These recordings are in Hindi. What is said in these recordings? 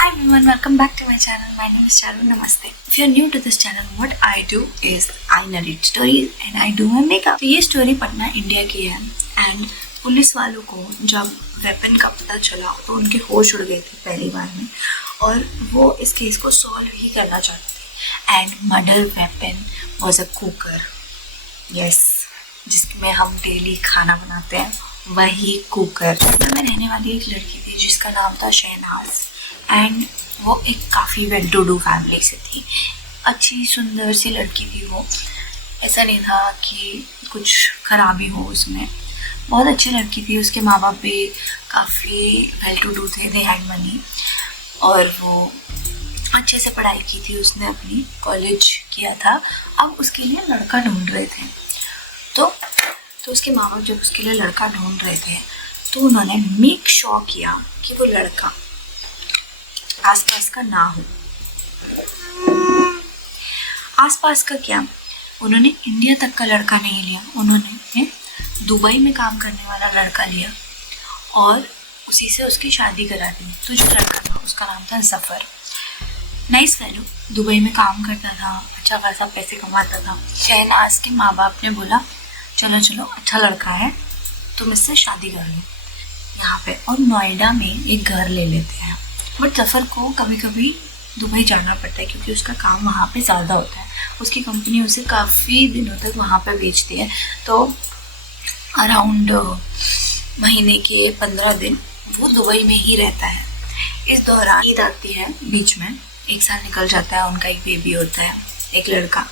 Hi everyone, welcome back to my channel. My name is Charu. Namaste. If you are new to this channel, what I do is I narrate stories and I do my makeup. तो ये स्टोरी पटना इंडिया की है एंड पुलिस वालों को जब वेपन का पता चला तो उनके होश उड़ गए थे पहली बार में और वो इस केस को सॉल्व ही करना चाहते थे. And murder weapon was a cooker. Yes, जिसमें हम डेली खाना बनाते हैं, वही कुकर. पटना में रहने वाली एक लड़की थी जिसका नाम था शहनाज एंड वो एक काफ़ी वेल टू डू फैमिली से थी. अच्छी सुंदर सी लड़की थी वो. ऐसा नहीं था कि कुछ खराबी हो उसमें. बहुत अच्छी लड़की थी. उसके माँ बाप भी काफ़ी वेल टू डू थे. दे हैड मनी और वो अच्छे से पढ़ाई की थी. उसने अपनी कॉलेज किया था. अब उसके लिए लड़का ढूंढ रहे थे. तो उसके माँ बाप जब उसके लिए लड़का ढूंढ रहे थे तो उन्होंने मेक श्योर किया कि वो लड़का आसपास का ना हो. आसपास का क्या, उन्होंने इंडिया तक का लड़का नहीं लिया. उन्होंने दुबई में काम करने वाला लड़का लिया और उसी से उसकी शादी करा दी. तो जो लड़का था उसका नाम था जफ़र. नाइस फैलो, दुबई में काम करता था, अच्छा खासा पैसे कमाता था. शहनाज के माँ बाप ने बोला चलो चलो अच्छा लड़का है, तुम इससे शादी कर लो यहाँ पे और नोएडा में एक घर ले लेते हैं. बट जफ़र को कभी कभी दुबई जाना पड़ता है क्योंकि उसका काम वहाँ पे ज़्यादा होता है. उसकी कंपनी उसे काफ़ी दिनों तक वहाँ पे बेचती है. तो अराउंड महीने के 15 दिन वो दुबई में ही रहता है. इस दौरान ईद आती है बीच में, 1 साल निकल जाता है. उनका एक बेबी होता है, एक लड़का.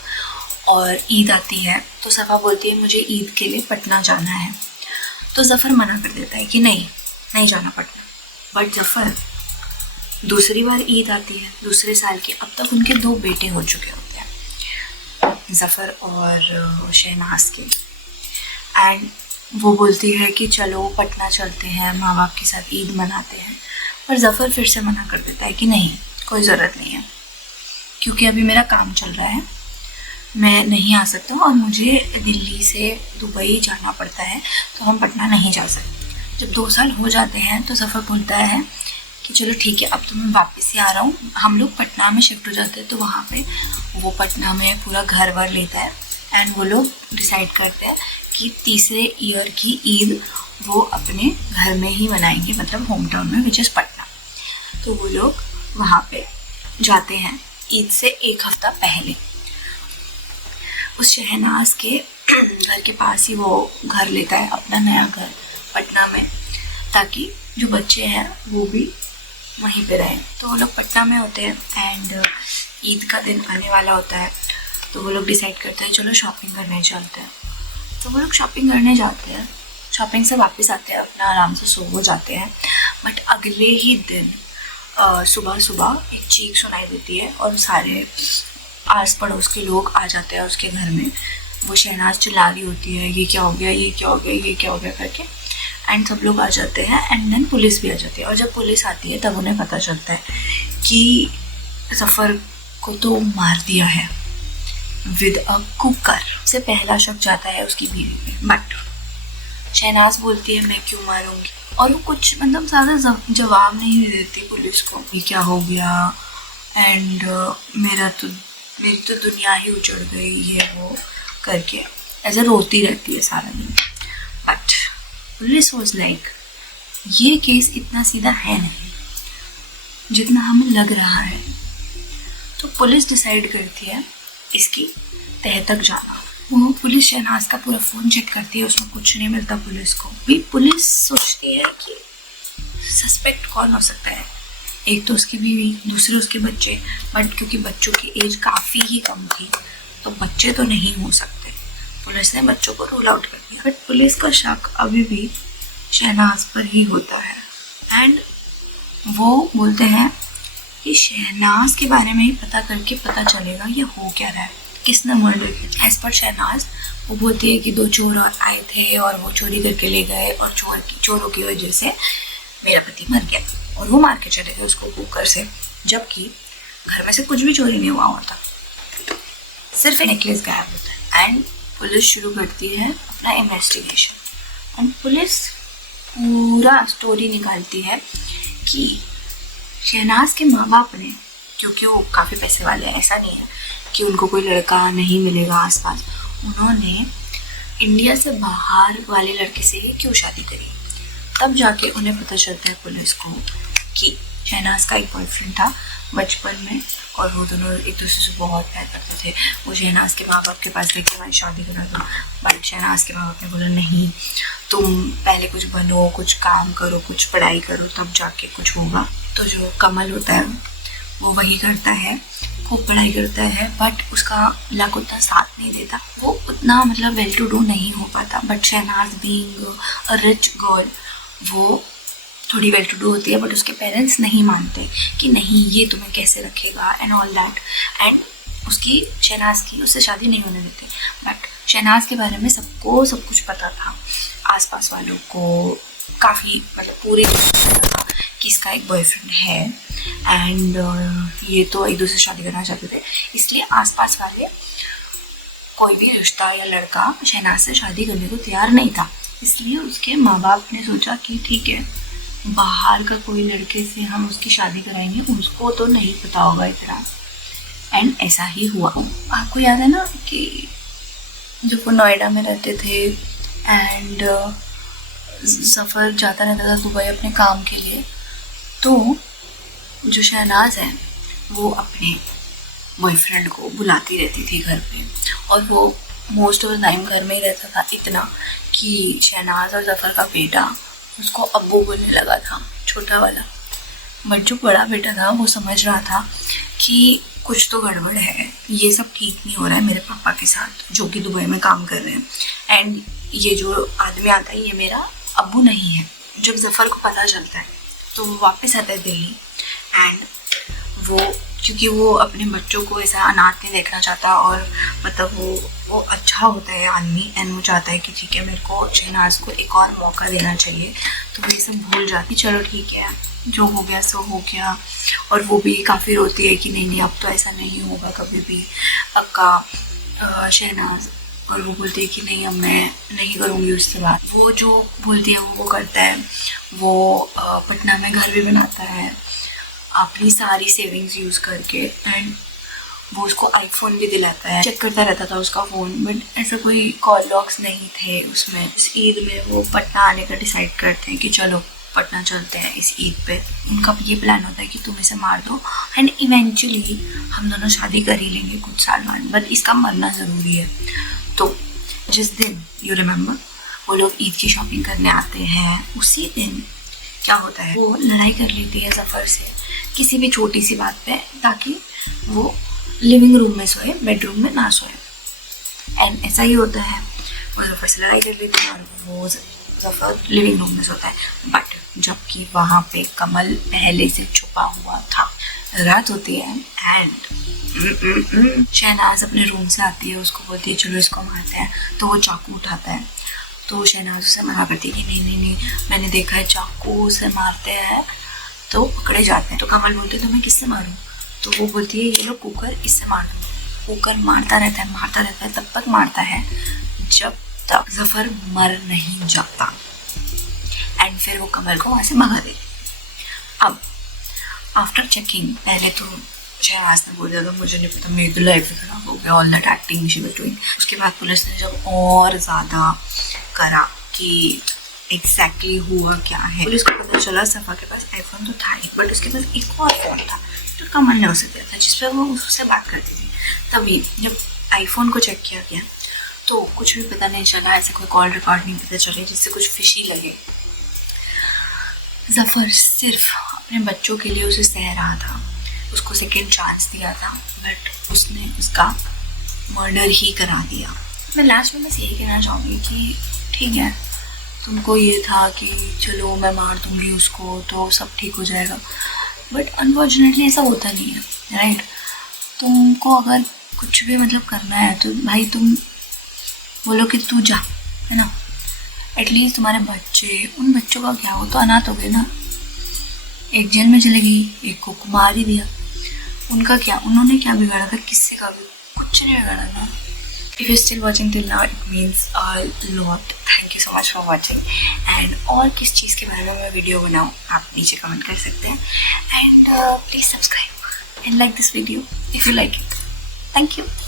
और ईद आती है तो सफ़ा बोलती है मुझे ईद के लिए पटना जाना है. तो जफ़र मना कर देता है कि नहीं जाना पटना. बट जफ़र दूसरी बार ईद आती है दूसरे साल की. अब तक उनके 2 बेटे हो चुके होते हैं, जफ़र और शहनाज के. एंड वो बोलती है कि चलो पटना चलते हैं, माँ बाप के साथ ईद मनाते हैं. पर जफ़र फिर से मना कर देता है कि नहीं, कोई ज़रूरत नहीं है क्योंकि अभी मेरा काम चल रहा है, मैं नहीं आ सकता हूँ और मुझे दिल्ली से दुबई जाना पड़ता है, तो हम पटना नहीं जा सकते. जब 2 साल हो जाते हैं तो जफ़र बोलता है कि चलो ठीक है, अब तो मैं वापस ही आ रहा हूँ. हम लोग पटना में शिफ्ट हो जाते हैं. तो वहाँ पे वो पटना में पूरा घर वर लेता है एंड वो लोग डिसाइड करते हैं कि तीसरे ईयर की ईद वो अपने घर में ही मनाएंगे, मतलब होम टाउन में, विच इज़ पटना. तो वो लोग वहाँ पे जाते हैं ईद से 1 हफ्ता पहले. उस शहनाज के घर के पास ही वो घर लेता है, अपना नया घर पटना में, ताकि जो बच्चे हैं वो भी वहीं पे रहें. तो वो लोग पटना में होते हैं एंड ईद का दिन आने वाला होता है. तो वो लोग डिसाइड करते हैं चलो शॉपिंग करने चलते हैं. तो वो लोग शॉपिंग करने जाते हैं. शॉपिंग से वापस आते हैं, अपना आराम से सो जाते हैं. बट अगले ही दिन सुबह सुबह एक चीख सुनाई देती है और सारे आस पड़ोस के लोग आ जाते हैं उसके घर में. वो शहनाज चिल्ला रही होती है ये क्या हो गया, ये क्या हो गया, ये क्या हो गया करके. एंड सब लोग आ जाते हैं एंड देन पुलिस भी आ जाती है. और जब पुलिस आती है तब उन्हें पता चलता है कि जफ़र को तो मार दिया है विद अ कुकर. से पहला शक जाता है उसकी बीवी पे. बट शहनाज बोलती है मैं क्यों मारूंगी, और वो कुछ मतलब ज़्यादा जवाब नहीं देती पुलिस को. ये क्या हो गया एंड मेरी तो दुनिया ही उजड़ गई, ये वो करके ऐसे रोती रहती है सारा दिन. बट पुलिस वॉज लाइक ये केस इतना सीधा है नहीं जितना हमें लग रहा है. तो पुलिस डिसाइड करती है इसकी तह तक जाना. वो पुलिस शहनाज का पूरा फ़ोन चेक करती है, उसमें कुछ नहीं मिलता पुलिस को भी. पुलिस सोचती है कि सस्पेक्ट कौन हो सकता है. एक तो उसकी बीवी, दूसरे उसके बच्चे. बट क्योंकि बच्चों की एज काफ़ी ही कम थी तो बच्चे तो नहीं हो सकते. पुलिस ने बच्चों को रूल आउट कर दिया. बट पुलिस का शक अभी भी शहनाज पर ही होता है. एंड वो बोलते हैं कि शहनाज के बारे में ही पता करके पता चलेगा ये हो क्या रहा है, किसने मर्डर किया. एज पर शहनाज वो बोलती है कि 2 चोर और आए थे और वो चोरी करके ले गए और चोरों की वजह से मेरा पति मर गया और वो मार के चले गए उसको कुकर से, जबकि घर में से कुछ भी चोरी नहीं हुआ होता, सिर्फ नेकलेस गायब होता है. एंड पुलिस शुरू करती है अपना इन्वेस्टिगेशन एंड पुलिस पूरा स्टोरी निकालती है कि शहनाज के माँ बाप ने, क्योंकि वो काफ़ी पैसे वाले हैं, ऐसा नहीं है कि उनको कोई लड़का नहीं मिलेगा आसपास, उन्होंने इंडिया से बाहर वाले लड़के से ही क्यों शादी करी। तब जाके उन्हें पता चलता है पुलिस को कि शहनाज का एक बॉयफ्रेंड था बचपन में और वो दोनों एक दूसरे से बहुत प्यार करते थे। वो शहनाज के माँ बाप के पास गई कि हमारी शादी करा दो, बट शहनाज के माँ बाप ने बोला नहीं, तुम पहले कुछ बनो, कुछ काम करो, कुछ पढ़ाई करो, तब जाके कुछ होगा। तो जो कमल होता है वो वही करता है, खूब पढ़ाई करता है, बट उसका लक उतना साथ नहीं देता, वो उतना मतलब वेल टू डू नहीं हो पाता। But Shehnaz being a rich girl, वो थोड़ी वेल टू डू होती है, बट उसके पेरेंट्स नहीं मानते कि नहीं ये तुम्हें कैसे रखेगा एंड ऑल दैट, एंड उसकी शहनाज की उससे शादी नहीं होने देते। बट शहनाज के बारे में सबको सब कुछ पता था, आसपास वालों को काफ़ी मतलब पूरे पता था कि इसका एक बॉयफ्रेंड है एंड ये तो एक दूसरे से शादी करना चाहते थे, इसलिए आसपास वाले कोई भी रिश्ता या लड़का शहनाज से शादी करने को तैयार नहीं था। इसलिए उसके माँ बाप ने सोचा कि ठीक है, बाहर का कोई लड़के से हम उसकी शादी कराएंगे, उसको तो नहीं पता होगा इतना, एंड ऐसा ही हुआ। आपको याद है ना कि जब वो नोएडा में रहते थे एंड सफ़र जाता रहता था दुबई अपने काम के लिए, तो जो शहनाज है वो अपने बॉयफ्रेंड को बुलाती रहती थी घर पे, और वो मोस्ट ऑफ द टाइम घर में ही रहता था, इतना कि शहनाज और जफ़र का बेटा उसको अब्बू बोलने लगा था, छोटा वाला। बट जो बड़ा बेटा था वो समझ रहा था कि कुछ तो गड़बड़ है, ये सब ठीक नहीं हो रहा है मेरे पापा के साथ जो कि दुबई में काम कर रहे हैं, एंड ये जो आदमी आता है ये मेरा अब्बू नहीं है। जब जफ़र को पता चलता है तो वो वापस आता है दिल्ली, एंड वो क्योंकि वो अपने बच्चों को ऐसा अनाथ नहीं देखना चाहता, और मतलब वो अच्छा होता है आदमी, एंड वो चाहता है कि ठीक है मेरे को शहनाज को एक और मौका देना चाहिए, तो वो ये सब भूल जाती, चलो ठीक है जो हो गया सो हो गया। और वो भी काफ़ी रोती है कि नहीं अब तो ऐसा नहीं होगा कभी भी पक्का शहनाज, और वो बोलती है कि नहीं अब मैं नहीं करूँगी उससे बात। वो जो बोलती है वो करता है, वो पटना में घर भी बनाता है अपनी सारी सेविंग्स यूज़ करके, एंड वो उसको आईफोन भी दिलाता है। चेक करता रहता था उसका फ़ोन, बट ऐसा कोई कॉल लॉग्स नहीं थे उसमें। इस ईद में वो पटना आने का डिसाइड करते हैं कि चलो पटना चलते हैं इस ईद पे। उनका ये प्लान होता है कि तुम इसे मार दो एंड इवेंचुअली हम दोनों शादी कर ही लेंगे कुछ साल बाद, बट इसका मरना ज़रूरी है। तो जिस दिन यू रिमेंबर वो लोग ईद की शॉपिंग करने आते हैं, उसी दिन क्या होता है वो लड़ाई कर लेती है जफ़र से किसी भी छोटी सी बात पे, ताकि वो लिविंग रूम में सोए, बेडरूम में ना सोए। एंड ऐसा ही होता है, वो जफ़र से लड़ाई कर लेती है और वो जफ़र लिविंग रूम में सोता है, बट जबकि वहाँ पे कमल पहले से छुपा हुआ था। रात होती है एंड शहनाज अपने रूम से आती है, उसको बोलती है चलो इसको मारते हैं, तो वो चाकू उठाता है, तो शहनाज उसे मना करती है कि नहीं मैंने देखा है चाकू से मारते हैं तो पकड़े जाते हैं। तो कमल बोलती है तो मैं किससे मारूं, तो वो बोलती है ये लो कुकर, इससे मार दो। कुकर मारता रहता है तब तक मारता है जब तक जफ़र मर नहीं जाता, एंड फिर वो कमल को वहाँ से भगा दे। अब आफ्टर चेकिंग, पहले तो शहनाज ने बोल दिया था मुझे नहीं पता, मेरी तो लाइफ ही खराब हो गया, all that acting she was doing. उसके बाद पुलिस ने जब और ज़्यादा करा कि एग्जैक्टली हुआ क्या है, पुलिस को पता चला सफ़ा के पास आईफोन तो था ही, बट उसके पास एक और फ़ोन था जो कमल ने उसे दिया था, जिस पर वो उससे बात करती थी। तभी जब आईफोन को चेक किया गया तो कुछ भी पता नहीं चला, ऐसे कोई कॉल रिकॉर्ड नहीं पता चले जिससे कुछ फिशी लगे। जफ़र सिर्फ अपने बच्चों के लिए उसे सह रहा था, उसको सेकेंड चांस दिया था, बट उसने उसका मर्डर ही करा दिया। मैं लास्ट में बस यही कहना चाहूँगी कि ठीक है तुमको ये था कि चलो मैं मार दूँगी उसको तो सब ठीक हो जाएगा, बट अनफॉर्चुनेटली ऐसा होता नहीं है, राइट। तुमको अगर कुछ भी मतलब करना है तो भाई तुम बोलो कि तू जा, है ना, एटलीस्ट तुम्हारे बच्चे, उन बच्चों का क्या, वो तो अनाथ हो गए ना, एक जेल में चले गई, एक को मार ही दिया, उनका क्या, उन्होंने क्या बिगाड़ा था, किससे का भी कुछ नहीं बिगाड़ा ना। If you're still watching till now, it means a lot. Thank you so much for watching. And और किस चीज़ के बारे में मैं वीडियो बनाऊँ आप नीचे कमेंट कर सकते हैं. And please subscribe and like this video if you like it. Thank you.